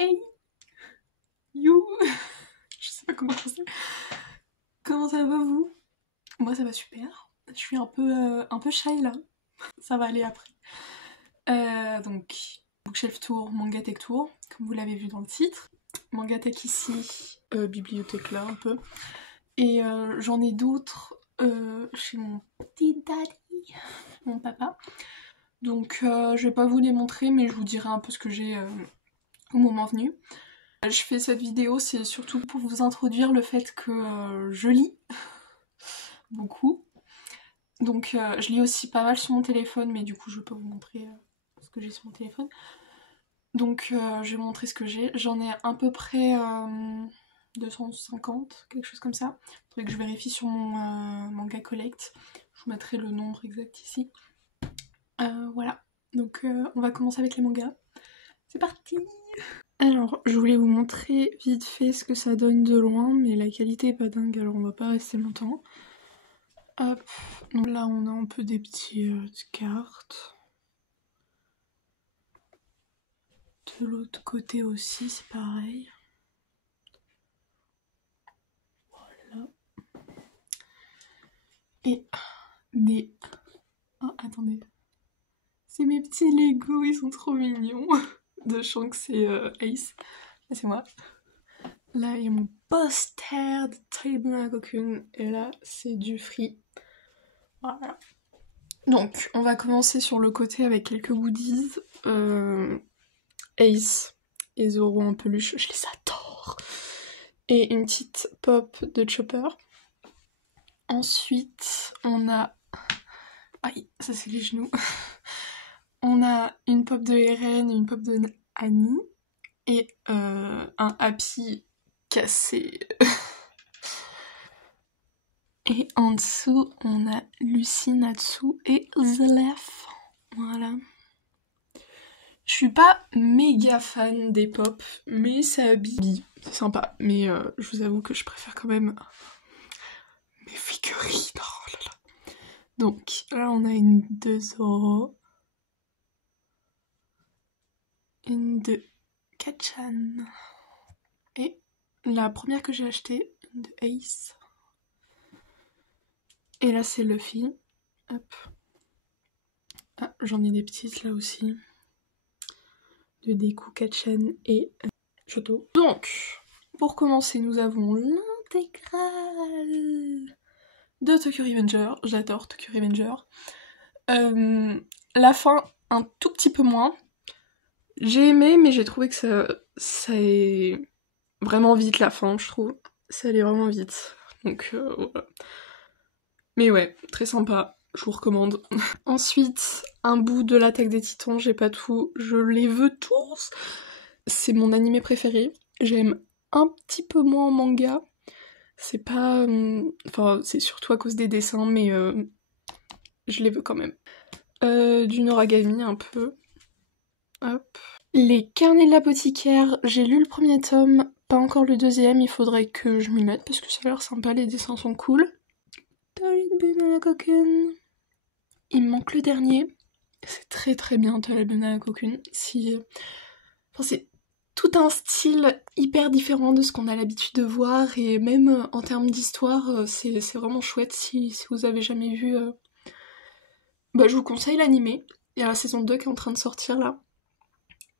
Hey you. Je sais pas comment commencer. Comment ça va vous? Moi ça va super. Je suis un peu shy là. Ça va aller après. Donc Bookshelf Tour, Manga Tech Tour, comme vous l'avez vu dans le titre. Manga Tech ici, bibliothèque là un peu. Et j'en ai d'autres chez mon petit daddy, mon papa. Donc je vais pas vous les montrer, mais je vous dirai un peu ce que j'ai au moment venu. Je fais cette vidéo, c'est surtout pour vous introduire le fait que je lis beaucoup. Donc je lis aussi pas mal sur mon téléphone, mais du coup je peux vous montrer ce que j'ai sur mon téléphone. Donc je vais vous montrer ce que j'ai. J'en ai à peu près 250, quelque chose comme ça. Faudrait que je vérifie sur mon manga collect. Je vous mettrai le nombre exact ici. Voilà, donc on va commencer avec les mangas. C'est parti! Alors, je voulais vous montrer vite fait ce que ça donne de loin, mais la qualité est pas dingue, alors on va pas rester longtemps. Hop, donc là on a un peu des petites cartes. De l'autre côté aussi, c'est pareil. Voilà. Et des... Oh, attendez. C'est mes petits Lego, ils sont trop mignons. De Shanks et Ace. Là, c'est moi. Là, il y a mon poster de Toy Bonagokun. Et là, c'est du Free. Voilà. Donc, on va commencer sur le côté avec quelques goodies. Ace et Zoro en peluche, je les adore. Et une petite pop de Chopper. Ensuite, on a... Aïe, ça c'est les genoux. On a une pop de Eren et une pop de Annie. Et un Happy cassé. Et en dessous, on a Lucy, Natsu et Zelef. Voilà. Je suis pas méga fan des pop, mais ça habille. C'est sympa, mais je vous avoue que je préfère quand même mes figurines. Oh là là. Donc là, on a une de Zoro. Une de Kachan. Et la première que j'ai achetée, une de Ace. Et là, c'est Luffy. Hop. Ah, j'en ai des petites là aussi. De Deku, Kachan et Shoto. Donc, pour commencer, nous avons l'intégrale de Tokyo Revenger. J'adore Tokyo Revenger. La fin, un tout petit peu moins. J'ai aimé, mais j'ai trouvé que ça est vraiment vite la fin, je trouve. Ça allait vraiment vite. Donc voilà. Mais ouais, très sympa. Je vous recommande. Ensuite, un bout de l'Attaque des Titans, j'ai pas tout. Je les veux tous. C'est mon animé préféré. J'aime un petit peu moins en manga. C'est pas... Enfin, c'est surtout à cause des dessins, mais je les veux quand même. Du Noragami, un peu. Hop. Les Carnets de l'apothicaire, j'ai lu le premier tome, pas encore le deuxième, il faudrait que je m'y mette parce que ça a l'air sympa, les dessins sont cool. Il me manque le dernier. C'est très très bien, Talabuna Kokun. Enfin, c'est tout un style hyper différent de ce qu'on a l'habitude de voir, et même en termes d'histoire, c'est vraiment chouette. Si vous avez jamais vu, je vous conseille l'animé. Il y a la saison 2 qui est en train de sortir là.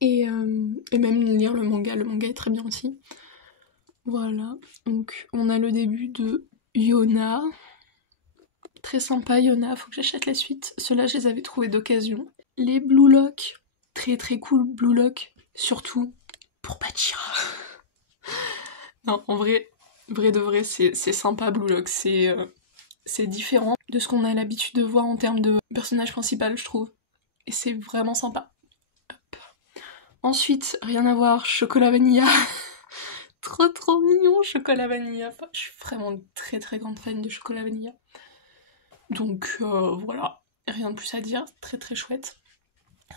Et même lire le manga est très bien aussi. Voilà, donc on a le début de Yona. Très sympa Yona, faut que j'achète la suite. Ceux-là, je les avais trouvés d'occasion. Les Blue Lock, très très cool Blue Lock, surtout pour Bachira. Non, en vrai de vrai, c'est sympa Blue Lock, c'est différent de ce qu'on a l'habitude de voir en termes de personnage principal, je trouve. Et c'est vraiment sympa. Hop. Ensuite, rien à voir, Chocolat Vanilla. Trop mignon, Chocolat Vanilla. Enfin, je suis vraiment une très très grande fan de Chocolat Vanilla. Donc voilà, rien de plus à dire, très très chouette.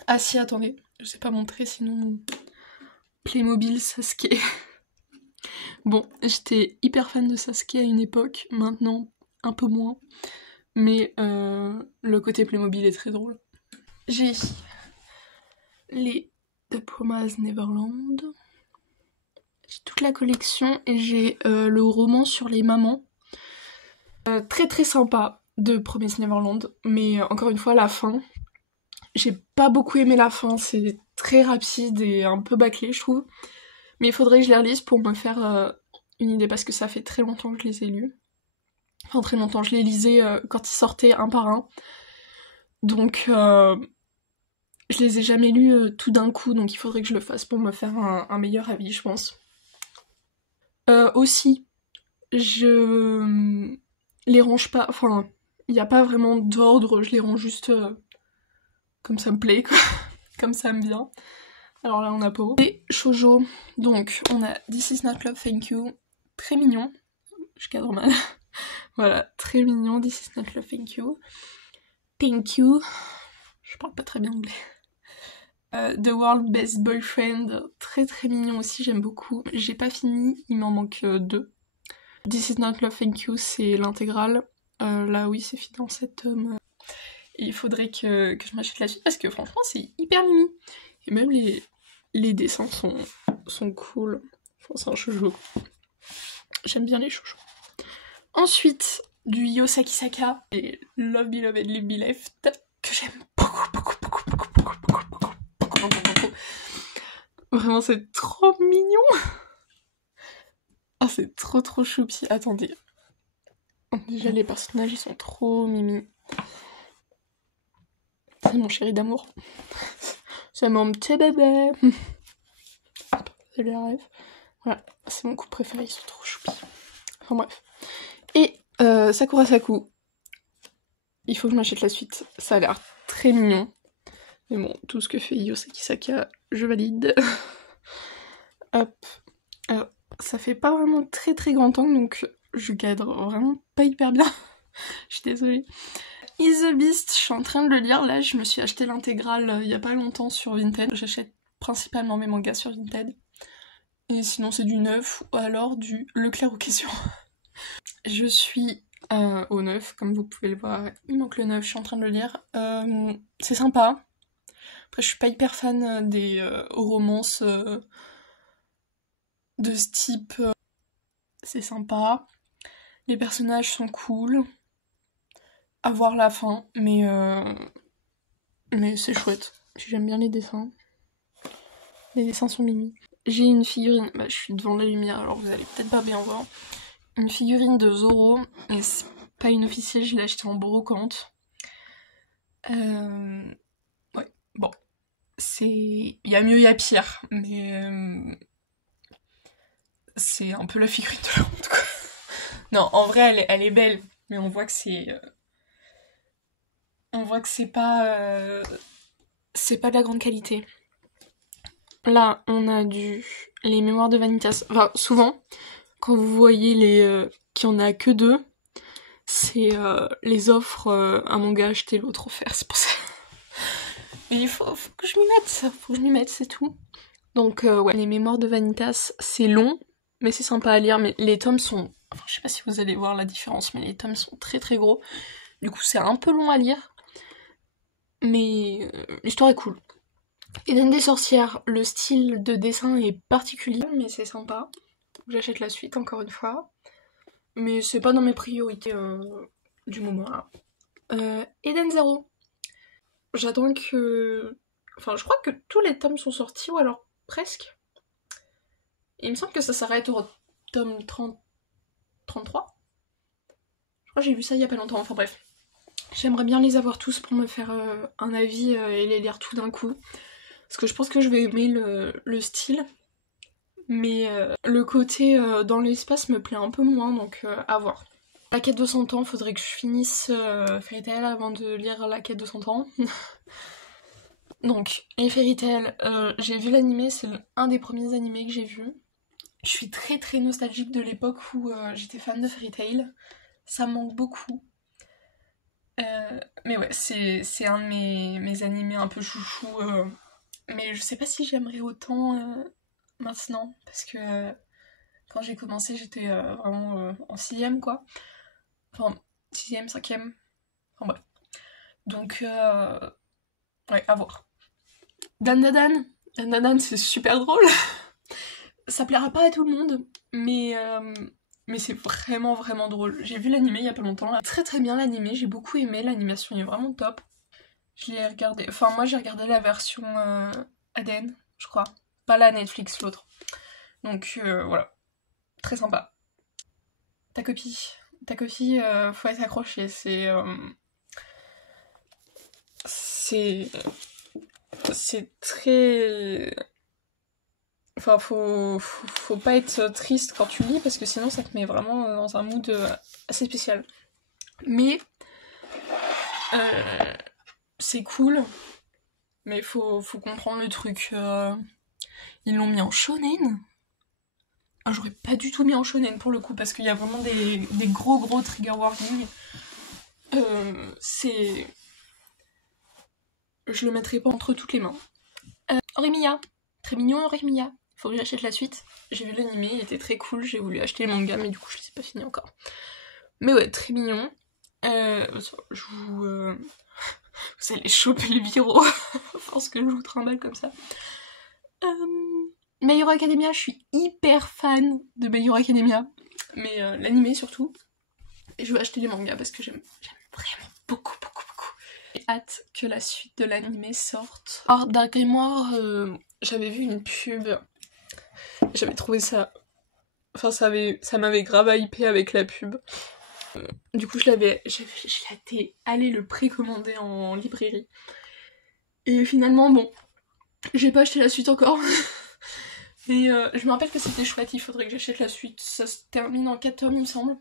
Ah si, attendez, je sais pas montrer sinon mon Playmobil Sasuke. Bon, j'étais hyper fan de Sasuke à une époque, maintenant un peu moins, mais le côté Playmobil est très drôle. J'ai les The Promised Neverland, J'ai toute la collection et j'ai le roman sur les mamans. Très très sympa de Promise Neverland, mais encore une fois la fin, j'ai pas beaucoup aimé la fin, c'est très rapide et un peu bâclé je trouve, mais il faudrait que je les relise pour me faire une idée parce que ça fait très longtemps que je les ai lus. Enfin très longtemps, je les lisais quand ils sortaient un par un, donc je les ai jamais lus tout d'un coup, donc il faudrait que je le fasse pour me faire un meilleur avis je pense. Aussi, je les range pas, enfin, il n'y a pas vraiment d'ordre, je les range juste comme ça me plaît, quoi. Comme ça me vient. Alors là, on a pas. Et shoujo, donc on a This Is Not Love, Thank You, très mignon, je cadre mal. Voilà, très mignon, This Is Not Love, Thank You. Thank You, je parle pas très bien anglais. The World Best Boyfriend, très très mignon aussi, j'aime beaucoup. J'ai pas fini, il m'en manque 2. This Is Not Love, Thank You, c'est l'intégrale. Là, oui, c'est fini en 7 tomes. Et il faudrait que je m'achète la suite parce que franchement, c'est hyper mimi. Et même les dessins sont cool. Enfin, c'est un shoujo. J'aime bien les shoujo. Ensuite, du Yosaki Saka et Love Beloved Live Be Left, que j'aime beaucoup. Vraiment, c'est trop mignon. Ah, c'est trop choupi. Attendez. Déjà, les personnages, ils sont trop mimi. C'est mon chéri d'amour. C'est mon petit bébé. C'est le rêve. Voilà, c'est mon couple préféré, ils sont trop choupis. Enfin bref. Et Sakura Saku. Il faut que je m'achète la suite. Ça a l'air très mignon. Mais bon, tout ce que fait Yosaki Saka, je valide. Hop. Alors, ça fait pas vraiment très grand temps, donc je cadre vraiment pas hyper bien. Je suis désolée. Is the Beast, je suis en train de le lire. Là, je me suis acheté l'intégrale il y a pas longtemps sur Vinted. J'achète principalement mes mangas sur Vinted. Et sinon, c'est du neuf ou alors du Leclerc Occasion. Je suis au neuf, comme vous pouvez le voir. Il manque le neuf, je suis en train de le lire. C'est sympa. Après, je suis pas hyper fan des romances de ce type. C'est sympa. Les personnages sont cool. À voir la fin, mais c'est chouette. J'aime bien les dessins. Les dessins sont mimi. J'ai une figurine, bah, je suis devant la lumière alors vous allez peut-être pas bien voir. Une figurine de Zoro, et c'est pas une officielle, je l'ai achetée en brocante. Ouais, bon. Il y a mieux, il y a pire, mais c'est un peu la figurine de la honte, quoi. Non, en vrai, elle est belle, mais on voit que c'est... On voit que c'est pas de la grande qualité. Là, on a les mémoires de Vanitas. Enfin, souvent, quand vous voyez qu'il y en a que 2, c'est les offres, un manga acheté, l'autre offert, c'est pour ça. Mais il faut que je m'y mette, c'est tout. Donc, ouais, les mémoires de Vanitas, c'est long, mais c'est sympa à lire. Mais les tomes sont... Enfin, je sais pas si vous allez voir la différence, mais les tomes sont très gros. Du coup, c'est un peu long à lire. Mais l'histoire est cool. Eden des sorcières, le style de dessin est particulier, mais c'est sympa. J'achète la suite encore une fois. Mais c'est pas dans mes priorités du moment là. Eden Zero. J'attends que... Enfin, je crois que tous les tomes sont sortis, ou alors presque. Il me semble que ça s'arrête au tome 33. Je crois que j'ai vu ça il y a pas longtemps, enfin bref. J'aimerais bien les avoir tous pour me faire un avis et les lire tout d'un coup. Parce que je pense que je vais aimer le style. Mais le côté dans l'espace me plaît un peu moins, donc à voir. La quête de 100 ans, faudrait que je finisse Fairy Tail avant de lire la quête de 100 ans. Donc, les Fairy Tail, j'ai vu l'animé, c'est un des premiers animés que j'ai vu. Je suis très nostalgique de l'époque où j'étais fan de Fairy Tail. Ça me manque beaucoup. Mais ouais, c'est un de mes animés un peu chouchou. Mais je sais pas si j'aimerais autant maintenant. Parce que quand j'ai commencé, j'étais vraiment en 6ème, quoi. Enfin, 6ème, 5ème. Enfin bref. Donc, ouais, à voir. Dan Dan Dan, c'est super drôle. ça plaira pas à tout le monde, mais c'est vraiment vraiment drôle. J'ai vu l'animé il y a pas longtemps, là. Très très bien l'animé, j'ai beaucoup aimé, l'animation est vraiment top. Je l'ai regardé, enfin moi j'ai regardé la version ADN, je crois. Pas la Netflix, l'autre. Donc voilà, très sympa. Ta copie, faut être accroché, c'est très... Enfin, faut pas être triste quand tu lis parce que sinon ça te met vraiment dans un mood assez spécial. Mais c'est cool, mais faut comprendre le truc. Ils l'ont mis en shonen. Ah, j'aurais pas du tout mis en shonen pour le coup parce qu'il y a vraiment des gros trigger warnings. Je le mettrai pas entre toutes les mains. Orimiya, très mignon Orimiya. Faut que j'achète la suite. J'ai vu l'animé, il était très cool, j'ai voulu acheter les mangas, mais du coup je les ai pas finis encore. Mais ouais, très mignon. Je vous... vous allez choper le viro parce que je vous trimballe comme ça. My Hero Academia, je suis hyper fan de My Hero Academia, mais l'animé surtout. Et je veux acheter les mangas parce que j'aime vraiment beaucoup. J'ai hâte que la suite de l'animé sorte. Alors, Dark Grimoire, j'avais vu une pub. J'avais trouvé ça... Enfin, ça m'avait grave hypé avec la pub. Du coup, j'étais allée le précommander en librairie. Et finalement, bon, j'ai pas acheté la suite encore. Mais je me rappelle que c'était chouette, il faudrait que j'achète la suite. Ça se termine en 4 tomes, il me semble.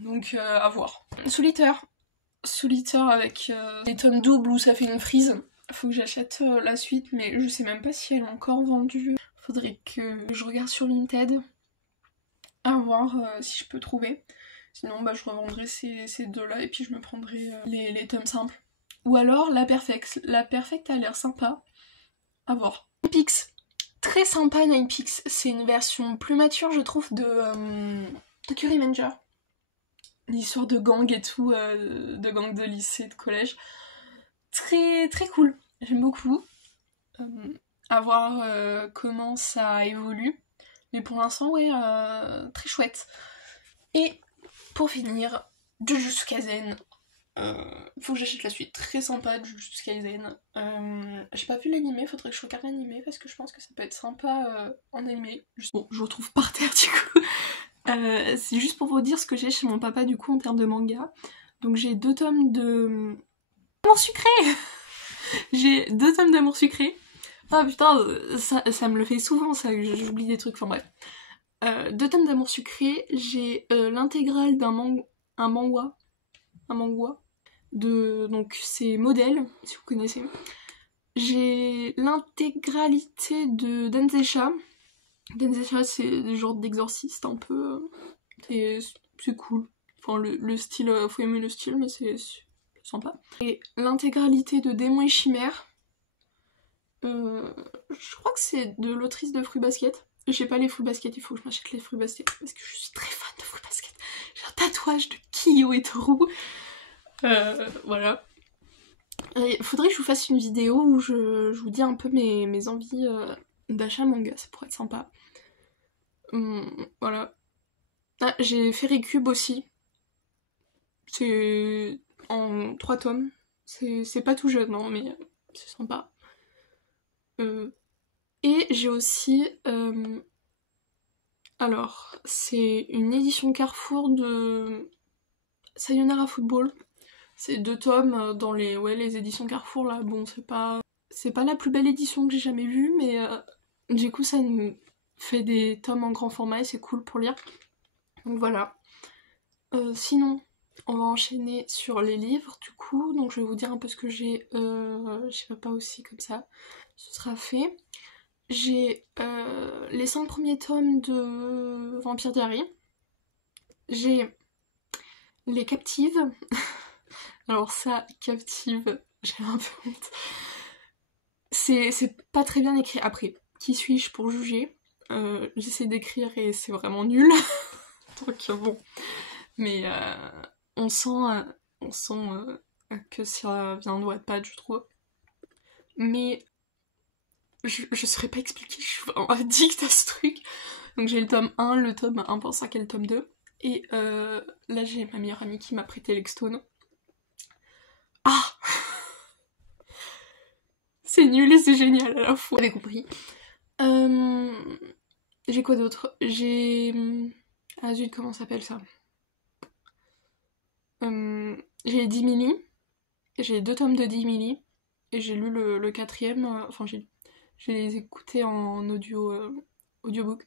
Donc, à voir. Souliter avec des tomes doubles où ça fait une frise. Faut que j'achète la suite, mais je sais même pas si elle est encore vendue. Faudrait que je regarde sur Vinted. À voir si je peux trouver. Sinon, bah, je revendrai ces deux-là et puis je me prendrai les tomes simples. Ou alors la Perfect. La Perfect a l'air sympa. À voir. Nightpix. Très sympa Nightpix. C'est une version plus mature, je trouve, de Tokyo Revenger. L'histoire de gang et tout, de gang de lycée, de collège. Très très cool. J'aime beaucoup. À voir comment ça évolue. Mais pour l'instant, ouais, très chouette. Et pour finir, Jujutsu Kaisen. Faut que j'achète la suite. Très sympa, Jujutsu Kaisen. J'ai pas vu l'animé, faudrait que je regarde l'animé parce que je pense que ça peut être sympa en animé. Bon, je retrouve par terre du coup. C'est juste pour vous dire ce que j'ai chez mon papa du coup en termes de manga. Donc j'ai 2 tomes de... Amour sucré. J'ai 2 tomes d'amour sucré. Ah putain, ça me le fait souvent ça, j'oublie des trucs, enfin bref. 2 tomes d'amour sucré, j'ai l'intégrale un manga de... Donc c'est Modèle, si vous connaissez. J'ai l'intégralité de Denzesha. Denzesha c'est des genres d'exorciste un peu... c'est cool. Enfin le style, faut aimer le style mais c'est sympa. Et l'intégralité de Démons et Chimères. Je crois que c'est de l'autrice de Fruit Basket. J'ai pas les Fruit Basket, il faut que je m'achète les Fruit Basket parce que je suis très fan de Fruit Basket. J'ai un tatouage de Kiyo et Toru. Voilà. Il faudrait que je vous fasse une vidéo où je vous dis un peu mes envies d'achat manga, ça pourrait être sympa. Voilà. Ah, j'ai Fairy Cube aussi. C'est en 3 tomes. C'est pas tout jeune, non, mais c'est sympa. Et j'ai aussi... alors, c'est une édition Carrefour de Sayonara Football. C'est 2 tomes dans les éditions Carrefour là. Bon, c'est pas la plus belle édition que j'ai jamais vue, mais du coup ça nous fait des tomes en grand format et c'est cool pour lire. Donc voilà. Sinon, on va enchaîner sur les livres du coup. Donc je vais vous dire un peu ce que j'ai chez papa aussi, comme ça ce sera fait. J'ai les 5 premiers tomes de Vampire Diary. J'ai les Captives. Alors ça, Captive, j'ai un peu honte. C'est pas très bien écrit. Après, qui suis-je pour juger? J'essaie d'écrire et c'est vraiment nul. Donc bon. Mais on sent que ça vient de Wattpad, je trouve. Mais je saurais pas expliquer, je suis vraiment addict à ce truc. Donc j'ai le tome 1, le tome 1.5 et le tome 2. Et là j'ai ma meilleure amie qui m'a prêté l'Extone. Ah c'est nul et c'est génial à la fois. Vous avez compris. J'ai quoi d'autre? J'ai... Ah zut, comment ça s'appelle ça? J'ai 10 milli. J'ai 2 tomes de 10 milli. Et j'ai lu le quatrième. Enfin, j'ai les écoutés en audiobook.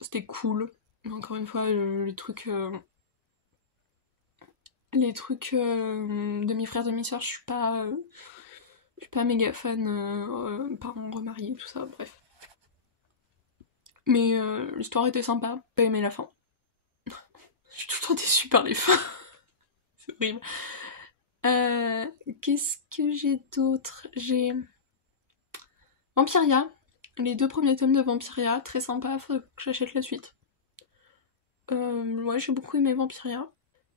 C'était cool. Mais encore une fois, les trucs demi-frère, demi-sœur, je suis pas méga fan, parents remariés, tout ça, bref. Mais l'histoire était sympa, j'ai pas aimé la fin. Je suis tout le temps déçue par les fins. C'est horrible. Qu'est-ce que j'ai d'autre? J'ai Vampiria. Les 2 premiers tomes de Vampiria, très sympa, faut que j'achète la suite. Ouais, j'ai beaucoup aimé Vampiria.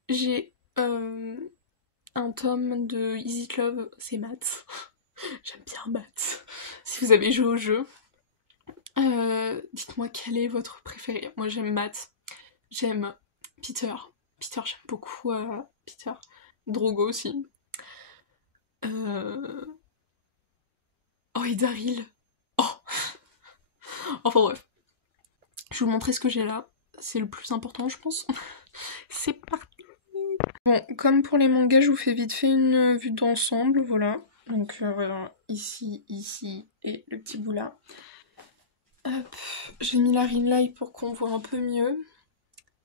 J'ai un tome de Is It Love, c'est Matt. J'aime bien Matt. Si vous avez joué au jeu, dites-moi quel est votre préféré. Moi j'aime Matt. J'aime Peter. Peter, j'aime beaucoup Peter. Drogo aussi. Oh, et Daryl. Oh enfin bref. Je vais vous montrer ce que j'ai là. C'est le plus important, je pense. C'est parti. Bon, comme pour les mangas, je vous fais vite fait une vue d'ensemble, voilà. Donc voilà, ici, ici, et le petit bout là. Hop, j'ai mis la ring light pour qu'on voit un peu mieux.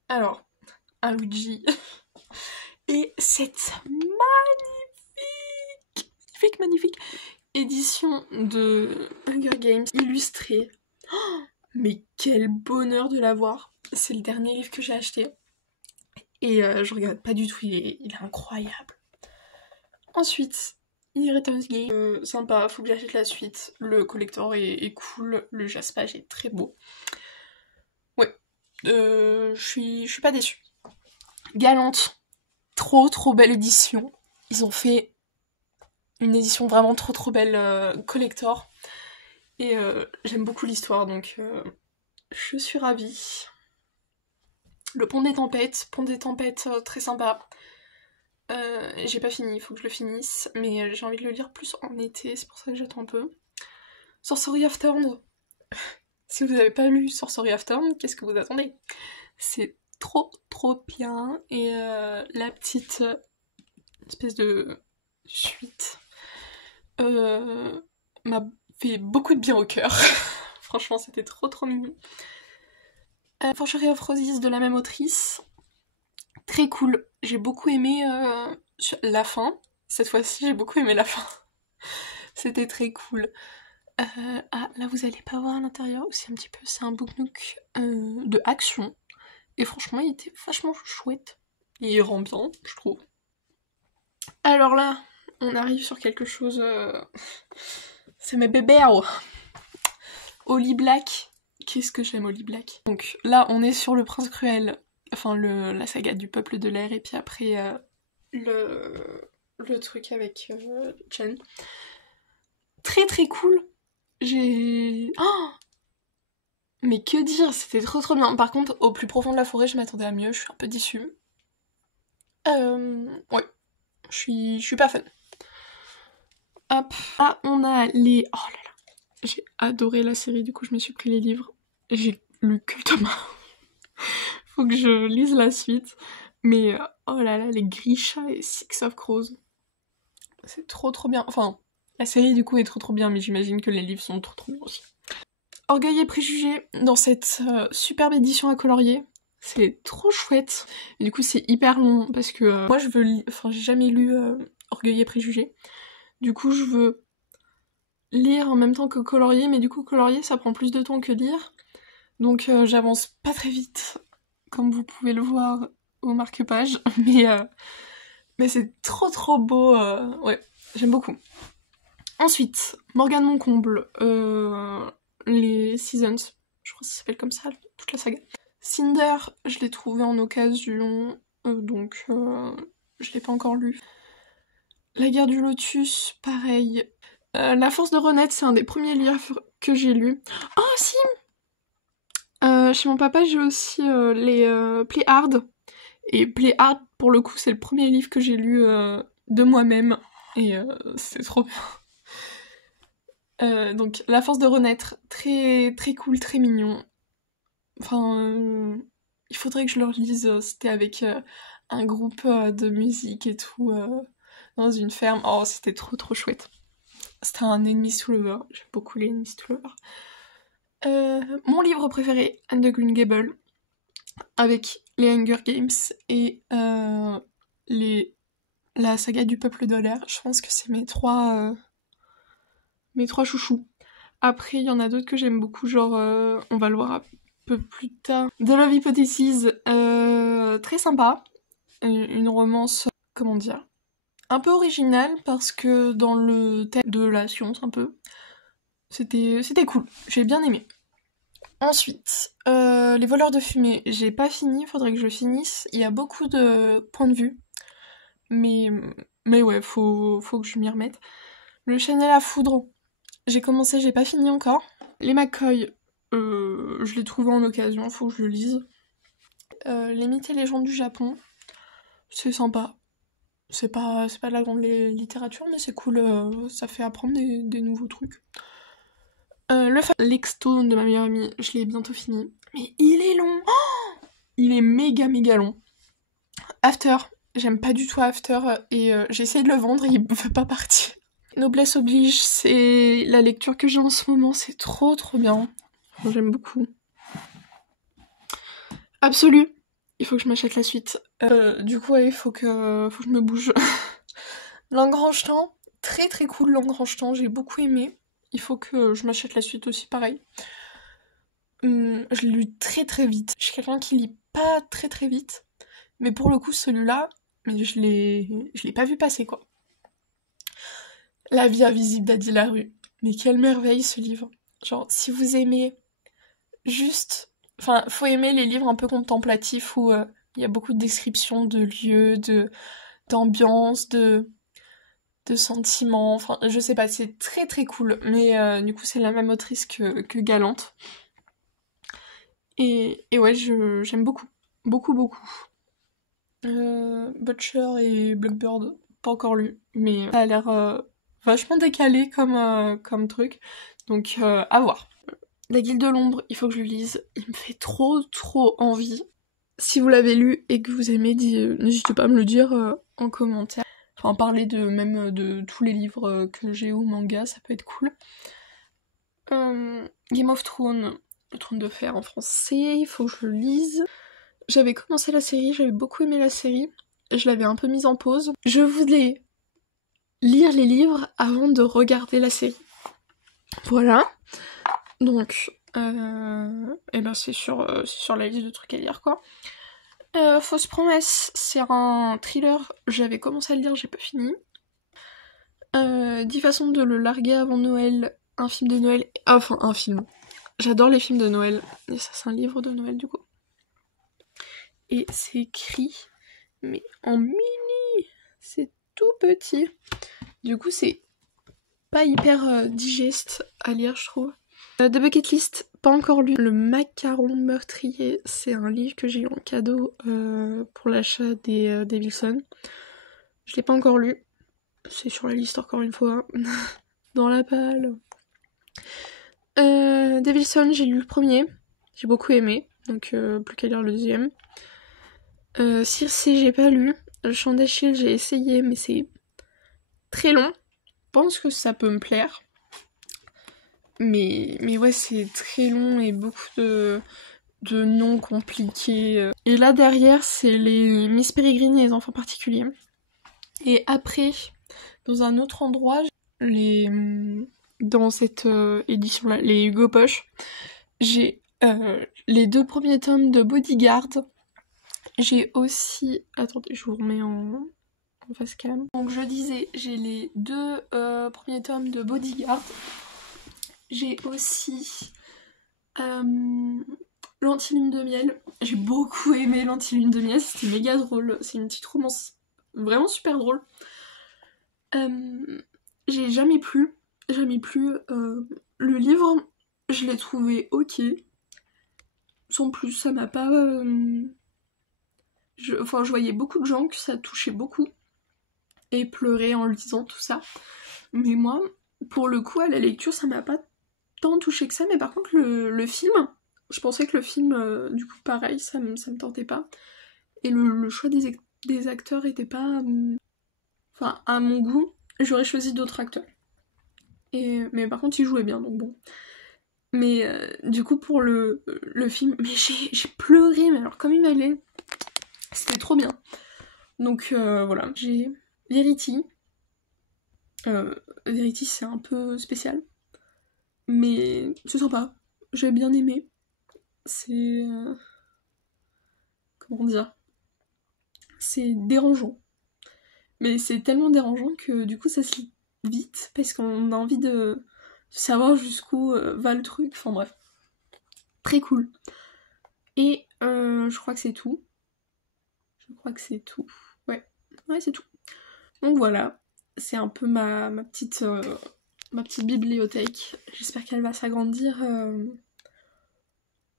Alors, un Luigi. Et cette magnifique édition de Hunger Games illustrée. Oh, mais quel bonheur de l'avoir. C'est le dernier livre que j'ai acheté. Et je regrette pas du tout, il est incroyable. Ensuite, Inheritance Game, sympa, faut que j'achète la suite. Le collector est cool, le jaspage est très beau. Ouais, je suis pas déçue. Galante, trop belle édition. Ils ont fait une édition vraiment trop belle collector. Et j'aime beaucoup l'histoire, donc je suis ravie. Le Pont des Tempêtes, très sympa. J'ai pas fini, il faut que je le finisse, mais j'ai envie de le lire plus en été, c'est pour ça que j'attends un peu. Sorcery of Thorn. Si vous n'avez pas lu Sorcery of Thorn, qu'est-ce que vous attendez? C'est trop bien, et la petite espèce de suite m'a fait beaucoup de bien au cœur. Franchement, c'était trop mignon. Forgery of Roses de la même autrice. Très cool. J'ai beaucoup aimé la fin. Cette fois-ci, j'ai beaucoup aimé la fin. C'était très cool. Ah, là, vous allez pas voir à l'intérieur aussi un petit peu. C'est un book nook de action. Et franchement, il était vachement chouette. Il rend bien, je trouve. Alors là, on arrive sur quelque chose... C'est mes bébés. Holly Black. Qu'est-ce que j'aime Holly Black. Donc là, on est sur le Prince Cruel. Enfin, la saga du peuple de l'air. Et puis après, le truc avec Chen. Très cool. Oh, mais que dire, c'était trop bien. Par contre, au plus profond de la forêt, je m'attendais à mieux. Je suis un peu déçue. Ouais. Je suis pas fan. Hop. Ah, on a les... Oh là là. J'ai adoré la série, du coup je me suis pris les livres. J'ai lu que le tome 1. Faut que je lise la suite. Mais oh là là, les Grisha et Six of Crows. C'est trop bien. Enfin, la série du coup est trop bien, mais j'imagine que les livres sont trop bien aussi. Orgueil et préjugés dans cette superbe édition à colorier. C'est trop chouette. Et du coup c'est hyper long parce que moi je veux j'ai jamais lu Orgueil et préjugés. Du coup je veux lire en même temps que colorier, mais du coup colorier ça prend plus de temps que lire. Donc j'avance pas très vite, comme vous pouvez le voir au marque-page, mais c'est trop beau, ouais, j'aime beaucoup. Ensuite, Morgane Moncomble, les Seasons, je crois que ça s'appelle comme ça, toute la saga. Cinder, je l'ai trouvé en occasion, donc je l'ai pas encore lu. La guerre du lotus, pareil. La force de renaître, c'est un des premiers livres que j'ai lus. Oh si, chez mon papa, j'ai aussi les Play Hard. Et Play Hard, pour le coup, c'est le premier livre que j'ai lu de moi-même. Et c'est trop bien. Donc, La force de renaître, très, très cool, très mignon. Enfin, il faudrait que je le relise. C'était avec un groupe de musique et tout, dans une ferme. Oh, c'était trop, trop chouette. C'était un Enemies to Lovers. J'aime beaucoup les Enemies to Lovers. Mon livre préféré, Anne de Green Gables, avec les Hunger Games et la saga du Peuple de l'air. Je pense que c'est mes trois chouchous. Après, il y en a d'autres que j'aime beaucoup, genre, on va le voir un peu plus tard. The Love Hypothesis, très sympa. Une romance, comment dire, un peu originale, parce que dans le thème de la science, un peu, c'était cool. J'ai bien aimé. Ensuite, Les voleurs de fumée, j'ai pas fini, faudrait que je finisse. Il y a beaucoup de points de vue, mais ouais, faut que je m'y remette. Le Chanel à foudre, j'ai commencé, j'ai pas fini encore. Les McCoy, je l'ai trouvé en occasion, faut que je le lise. Les mythes et légendes du Japon, c'est sympa. C'est pas de la grande littérature, mais c'est cool, ça fait apprendre des nouveaux trucs. L'Extone de ma meilleure amie, je l'ai bientôt fini. Mais il est long. Oh, il est méga méga long. After, j'aime pas du tout After et j'ai essayé de le vendre et il veut pas partir. Noblesse oblige, c'est la lecture que j'ai en ce moment, c'est trop trop bien. J'aime beaucoup. Absolu, il faut que je m'achète la suite. Du coup, ouais, il faut que je me bouge. L'Engrange-Temps, très très cool l'Engrange-Temps, j'ai beaucoup aimé. Il faut que je m'achète la suite aussi, pareil. Je l'ai lu très très vite. Je suis quelqu'un qui lit pas très très vite. Mais pour le coup, celui-là, mais je l'ai pas vu passer, quoi. La vie invisible d'Adi Larue. Mais quelle merveille, ce livre. Genre, si vous aimez juste... Enfin, faut aimer les livres un peu contemplatifs où il y a beaucoup de descriptions de lieux, d'ambiance, de sentiments, enfin je sais pas, c'est très très cool, mais du coup c'est la même autrice que Galante. Et ouais, j'aime beaucoup, beaucoup beaucoup. Butcher et Blackbird, pas encore lu, mais ça a l'air vachement décalé comme truc, donc à voir. La Guilde de l'Ombre, il faut que je le lise, il me fait trop trop envie. Si vous l'avez lu et que vous aimez, n'hésitez pas à me le dire en commentaire. Enfin, parler même de tous les livres que j'ai ou manga, ça peut être cool. Game of Thrones, le trône de fer en français, il faut que je le lise. J'avais commencé la série, j'avais beaucoup aimé la série, je l'avais un peu mise en pause. Je voulais lire les livres avant de regarder la série. Voilà. Donc, et ben c'est sur la liste de trucs à lire, quoi. Fausse promesse, c'est un thriller, j'avais commencé à le lire, j'ai pas fini. 10 façons de le larguer avant Noël, un film de Noël, enfin un film. J'adore les films de Noël, et ça c'est un livre de Noël du coup. Et c'est écrit, mais en mini, c'est tout petit. Du coup c'est pas hyper digeste à lire je trouve. The Bucket List, pas encore lu. Le Macaron meurtrier, c'est un livre que j'ai eu en cadeau pour l'achat des Wilson. Je l'ai pas encore lu. C'est sur la liste encore une fois. Dans la palle. Des Wilson, j'ai lu le premier. J'ai beaucoup aimé. Donc plus qu'à lire le deuxième. Circe, j'ai pas lu. Le Chant d'Achille, j'ai essayé, mais c'est très long. Je pense que ça peut me plaire. Mais ouais, c'est très long et beaucoup de noms compliqués. Et là derrière, c'est les Miss Peregrine et les enfants particuliers. Et après, dans un autre endroit, dans cette édition-là, les Hugo Poche, j'ai les 2 premiers tomes de Bodyguard. J'ai aussi... Attendez, je vous remets en face cam. Donc je disais, j'ai les 2 premiers tomes de Bodyguard. J'ai aussi l'Antilune de miel. J'ai beaucoup aimé l'Antilune de miel, c'était méga drôle. C'est une petite romance vraiment super drôle. J'ai jamais plu. j'aimais plus. Le livre, je l'ai trouvé ok. Sans plus, ça m'a pas... Enfin, je voyais beaucoup de gens que ça touchait beaucoup. Et pleurer en lisant tout ça. Mais moi, pour le coup, à la lecture, ça m'a pas tant touché que ça. Mais par contre, le film, je pensais que le film, du coup, pareil, ça me tentait pas. Et le choix des acteurs était pas... Enfin, à mon goût, j'aurais choisi d'autres acteurs. Mais par contre, ils jouaient bien, donc bon. Mais du coup, pour le film, mais j'ai pleuré, mais alors comme il m'allait, c'était trop bien. Donc voilà, j'ai Verity. Verity, c'est un peu spécial, mais c'est sympa. J'ai bien aimé. C'est... comment dire? C'est dérangeant. Mais c'est tellement dérangeant que du coup, ça se lit vite, parce qu'on a envie de savoir jusqu'où va le truc. Enfin bref. Très cool. Et je crois que c'est tout. Je crois que c'est tout. Ouais, c'est tout. Donc voilà, c'est un peu ma petite bibliothèque. J'espère qu'elle va s'agrandir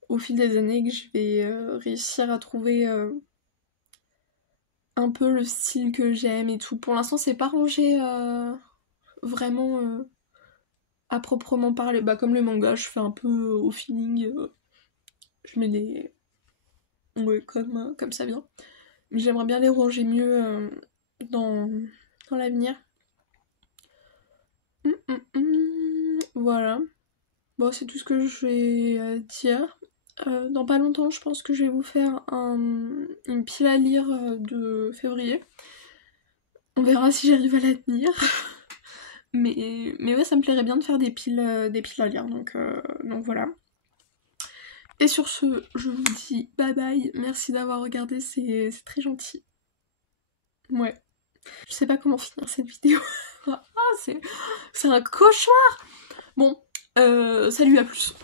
au fil des années, que je vais réussir à trouver un peu le style que j'aime et tout. Pour l'instant, c'est pas rangé vraiment à proprement parler. Bah, comme le manga, je fais un peu au feeling. Je mets les... Ouais, comme ça vient. Mais j'aimerais bien les ranger mieux dans l'avenir. Voilà. Bon, c'est tout ce que je vais dire. Dans pas longtemps, je pense que je vais vous faire une pile à lire de février. On verra si j'arrive à la tenir. mais ouais, ça me plairait bien de faire des piles à lire. Donc voilà. Et sur ce, je vous dis bye bye. Merci d'avoir regardé, c'est très gentil. Ouais. Je sais pas comment finir cette vidéo. Ah, c'est un cauchemar. Bon, salut, à plus.